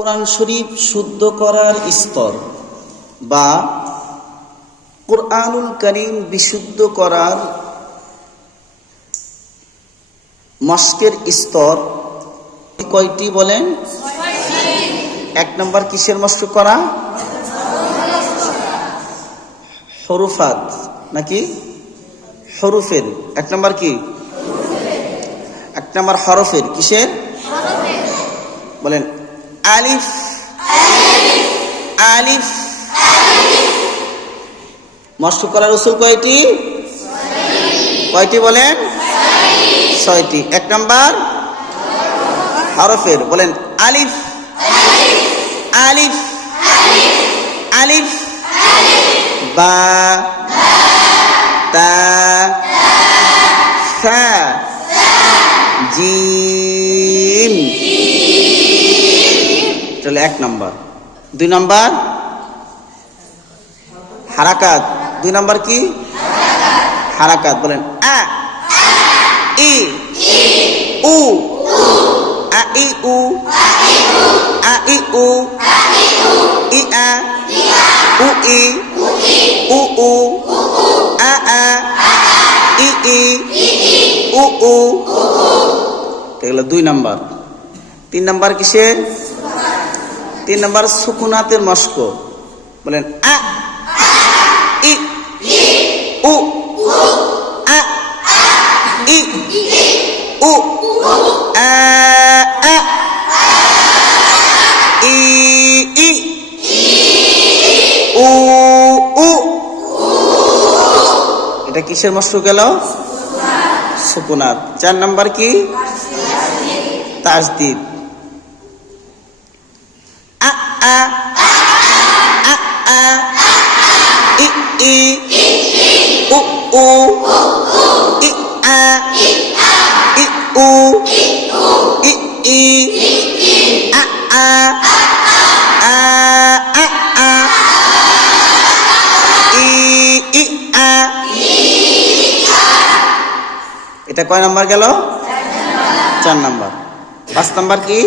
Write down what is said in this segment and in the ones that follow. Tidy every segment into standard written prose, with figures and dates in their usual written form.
কোরআন শরীফ শুদ্ধ করার স্তর বা কুরআনুল কারীম বিশুদ্ধ করার মস্কের স্তর কয়টি বলেন? এক নম্বর কিসের মস্ক করা? হরুফাত নাকি হরুফের? এক নম্বর কি? এক নম্বর হরফের। কিসের? বলেন। আলিফ আলিফ মস্ক করার উসুল কয়টি? কয়টি বলেন? ছয়টি। এক নম্বর হরফের। বলেন আলিফ আলিফ আলিফ বা তা সা জিম। চলে এক নম্বর। দুই নম্বর হারাকাত। দুই নম্বর কি? হারাকাত। বলেন আ ই উ আ ই উ আ ই উ ই আ উ ই উ উ আ আ ই ই উ উ। এগুলো দুই নম্বর। তিন নম্বর কিসের? তিন নম্বর সুকুনাতের মস্ক। বলেন আ ই উ আ ই উ আ আ ই ই উ উ। এটা কিসের মস্ক গেল? সুকুনাত। চার নম্বর কি? তাজদীদ। আ আ আ আ ই ই উ উ ই আ ই উ ই ই আ আ আ আ আ ই ই আ। এটা কয় নাম্বার গেল? চার নাম্বার। পাঁচ নাম্বার কি?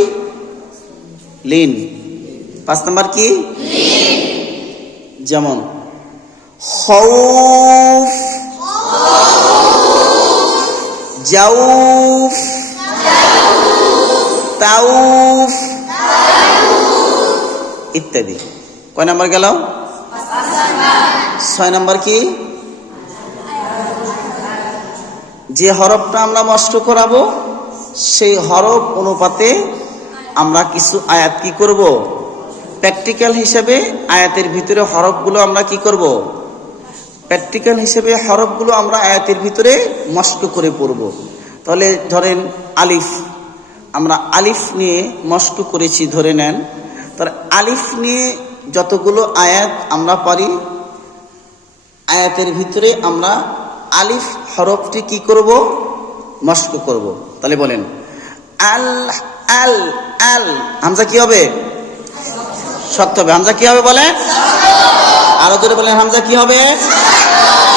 লিন। পাঁচ নাম্বার কি? যেমন খৌফ জাউফ তাউফ ইত্যাদি। কয় নাম্বার গেল? ছয় নাম্বার কি? যে হরফটা আমরা মস্ক করাবো সেই হরফ অনুপাতে আমরা কিছু আয়াত কি করব? প্র্যাকটিক্যাল হিসেবে আয়াতের ভিতরে হরফগুলো আমরা কি করব? প্র্যাকটিক্যাল হিসেবে হরফগুলো আমরা আয়াতের ভিতরে মস্ক করে পড়ব। তাহলে ধরেন আলিফ, আমরা আলিফ নিয়ে মস্ক করেছি ধরে নেন। তাহলে আলিফ নিয়ে যতগুলো আয়াত আমরা পারি আয়াতের ভিতরে আমরা আলিফ হরফটি কি করব? মস্ক করব। তাহলে বলেন আল আল আল। হামজা কি হবে? শক্ত হবে। হামজা কি হবে বলেন? আরো জোরে বলেন। হামজা কি হবে?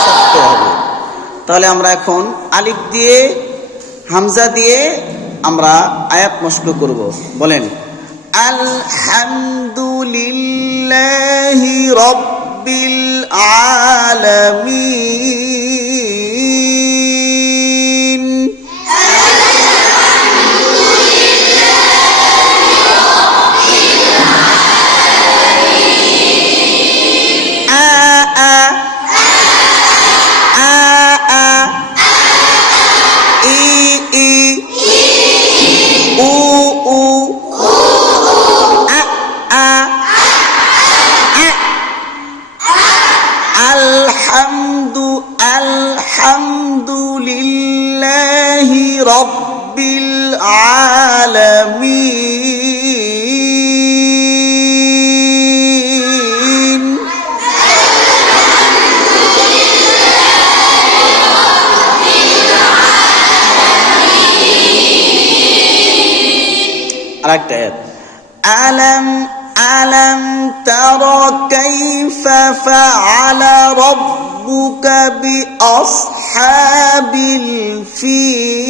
শক্ত হবে। তাহলে আমরা এখন আলিফ দিয়ে হামজা দিয়ে আমরা আয়াত মস্ক করব। বলেন আলহামদুলিল্লাহি রাব্বিল আলামিন। আলহামদুলিল্লাহি রাব্বিল আলামিন। আরেকটা আয়াত আলাম আলাম তারা কাইফা ফাআলা রাব্বুকা বিআসহাবিল ফিল।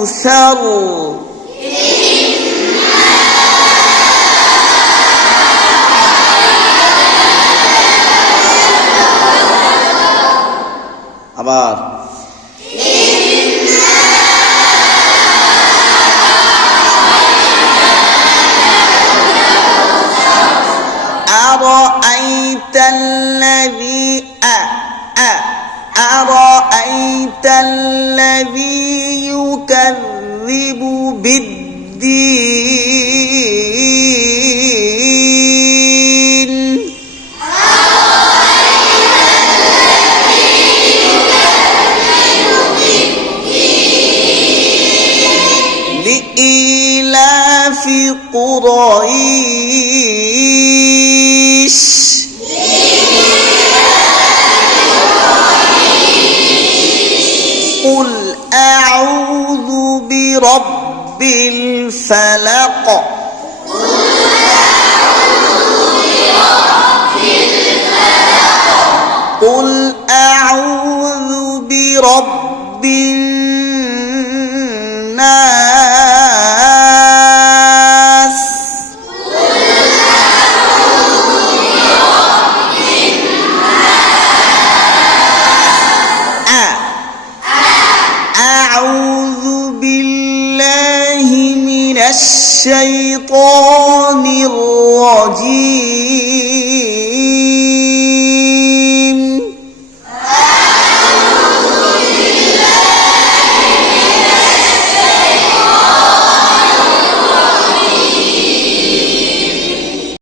الكوثر আবার أرأيت الذي أرأيت الذي يكذب بالدين لإيلاف قريش قل أعوذ برب الفلق قل أعوذ برب